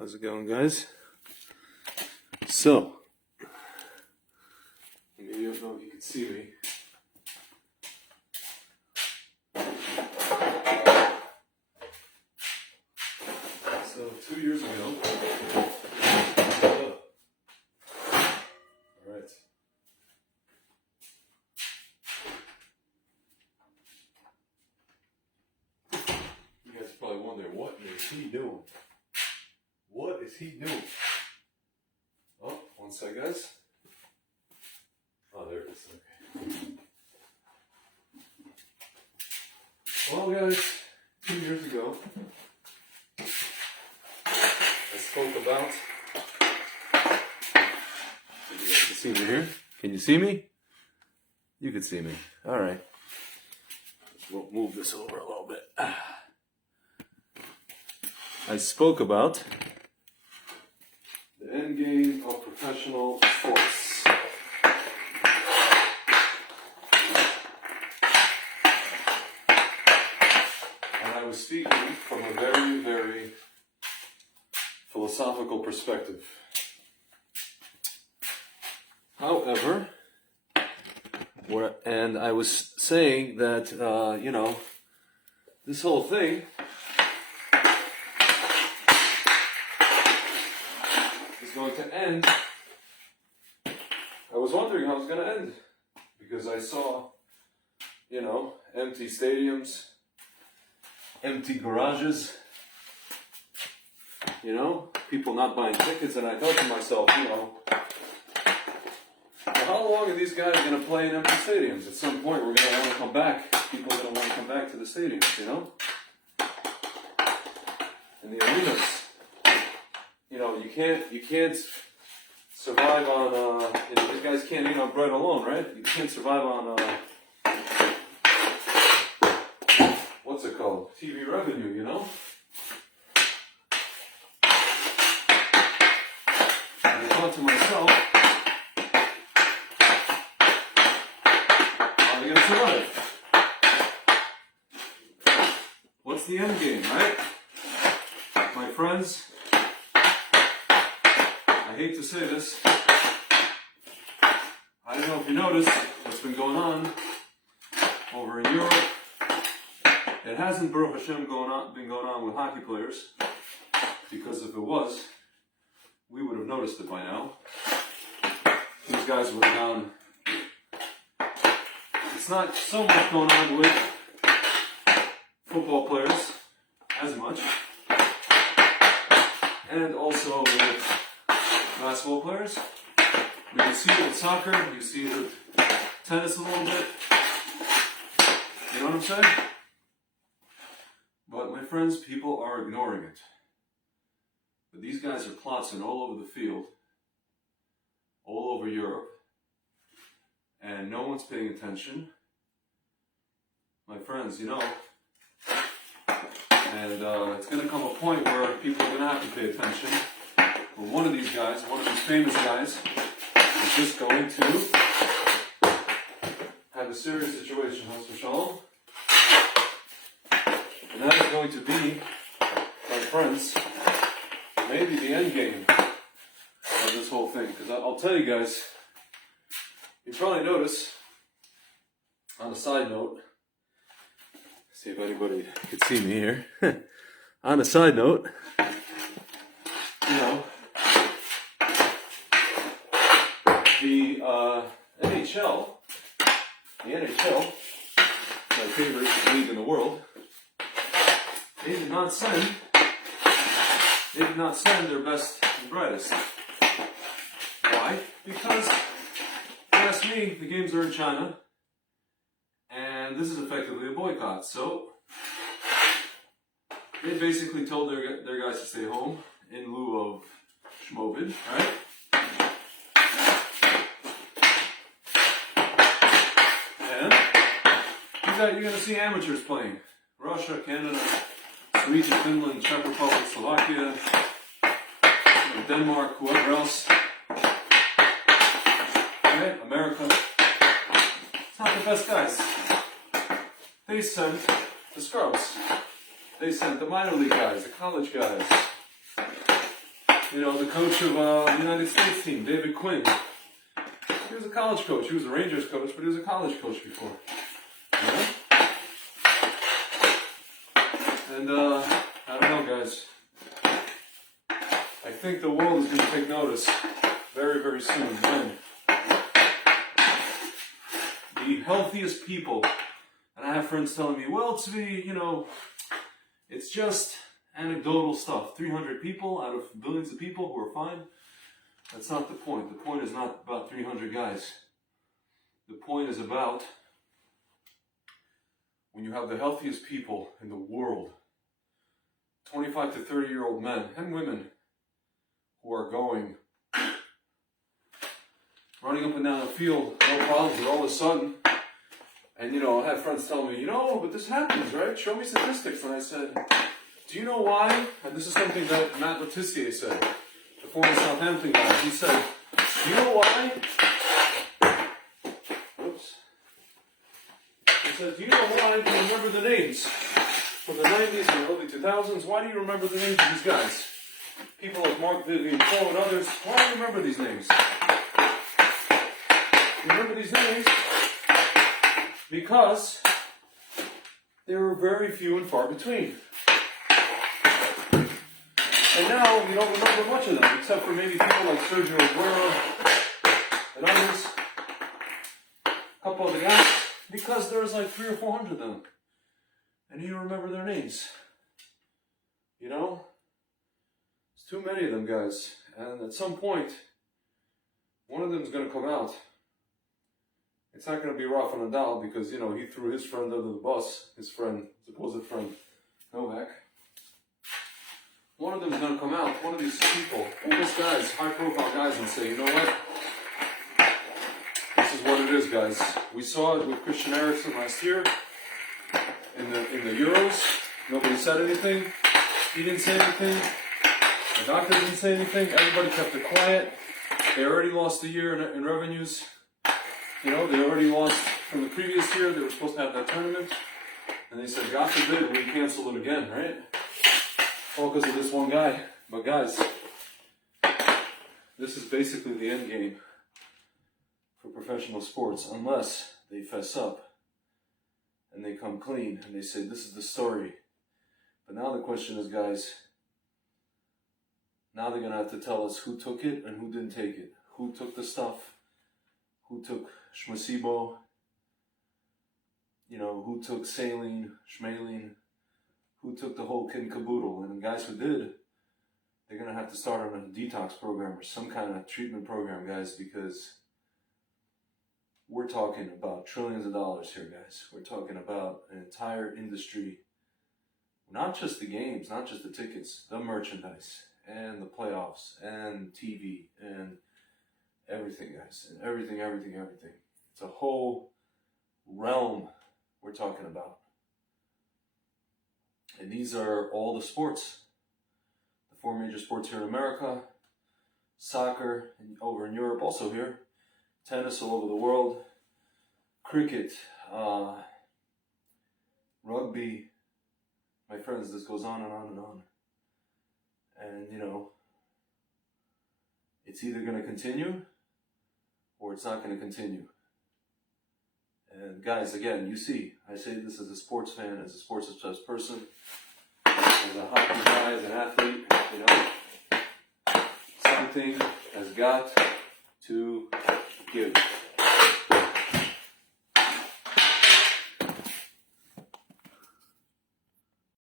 How's it going, guys? So, maybe you don't know if you can see me. So, 2 years ago, alright. You guys are probably wondering, what is he doing? What is he doing? Oh, one sec, guys. Oh, there it is. Okay. Well, guys, 2 years ago, I spoke about. You guys can see me here. Can you see me? You can see me. All right. We'll move this over a little bit. I spoke about the end game of professional sports. And I was speaking from a very, very philosophical perspective. However, and I was saying that, this whole thing is going to end. I was wondering how it's going to end because I saw, empty stadiums, empty garages, people not buying tickets, and I thought to myself, how long are these guys going to play in empty stadiums? At some point, we're going to want to come back. People are going to want to come back to the stadiums, And the arenas. You can't survive on, these guys can't eat on bread alone, right? You can't survive on, what's it called? TV revenue, And I thought to myself, how are you going to survive? What's the end game, right? My friends, I hate to say this. I don't know if you noticed what's been going on over in Europe. It hasn't, Baruch Hashem, been going on with hockey players, because if it was, we would have noticed it by now. These guys would have gone. It's not so much going on with football players as much, and also with basketball players. You can see it with soccer, you see it with tennis a little bit. You know what I'm saying? But my friends, people are ignoring it. But these guys are plotzing all over the field, all over Europe, and no one's paying attention. My friends, and it's going to come a point where people are going to have to pay attention. But one of these guys, one of these famous guys, is just going to have a serious situation, Chas v'Shalom. And that is going to be, my friends, maybe the end game of this whole thing. Because I'll tell you guys, you probably notice, on a side note, see if anybody can see me here. On a side note, the NHL, my favorite league in the world, they did not send their best and brightest. Why? Because, if you ask me, the games are in China, and this is effectively a boycott. So, they basically told their guys to stay home in lieu of Shmovid, right? And you're going to see amateurs playing. Russia, Canada, Sweden, Finland, Czech Republic, Slovakia, Denmark, whoever else. Okay, America. It's not the best guys. They sent the scrubs. They sent the minor league guys, the college guys. You know, the coach of the United States team, David Quinn. He was a college coach. He was a Rangers coach, but he was a college coach before. You know? And I don't know, guys. I think the world is going to take notice very, very soon when the healthiest people, and I have friends telling me, well, Tzvi, you know, it's just anecdotal stuff. 300 people out of billions of people who are fine. That's not the point. The point is not about 300 guys. The point is about when you have the healthiest people in the world, 25 to 30-year-old men and women who are going, running up and down the field, no problems, and all of a sudden, and you know, I had friends tell me, you know, but this happens, right? Show me statistics. And I said, do you know why? And this is something that Matt Letitia said, the former Southampton guy. He said, do you know why? Oops. He said, do you know why? Do you remember the names? From the 90s and the early 2000s, why do you remember the names of these guys? People like Mark Vivian Cole and others, why do you remember these names? You remember these names? Because they were very few and far between. And now you don't remember much of them, except for maybe people like Sergio Aguero and others, a couple other guys, because there's like 300 or 400 of them. And you don't remember their names. You know? There's too many of them, guys. And at some point, one of them is going to come out. It's not going to be Rafa Nadal because, you know, he threw his friend under the bus, his friend, supposed friend, Novak. One of them is going to come out, one of these people, famous guys, high-profile guys, and say, you know what? This is what it is, guys. We saw it with Christian Eriksen last year in the Euros. Nobody said anything. He didn't say anything. The doctor didn't say anything. Everybody kept it quiet. They already lost a year in revenues. You know, they already lost from the previous year. They were supposed to have that tournament. And they said, God forbid we cancel it again, right? All because of this one guy. But guys, this is basically the end game for professional sports, unless they fess up and they come clean and they say, this is the story. But now the question is, guys, now they're going to have to tell us who took it and who didn't take it. Who took the stuff? Who took Shmasibo? You know, who took saline, Schmaline? Who took the whole kit and caboodle? And the guys who did, they're going to have to start on a detox program or some kind of treatment program, guys, because we're talking about trillions of dollars here, guys. We're talking about an entire industry, not just the games, not just the tickets, the merchandise, and the playoffs, and TV, and everything, guys, and everything. It's a whole realm we're talking about. And these are all the sports. The four major sports here in America, soccer over in Europe, also here, tennis all over the world, cricket, rugby. My friends, this goes on and on and on. And, you know, it's either going to continue or it's not going to continue. And guys, again, you see, I say this as a sports fan, as a sports obsessed person, as a hockey guy, as an athlete, you know, something has got to give.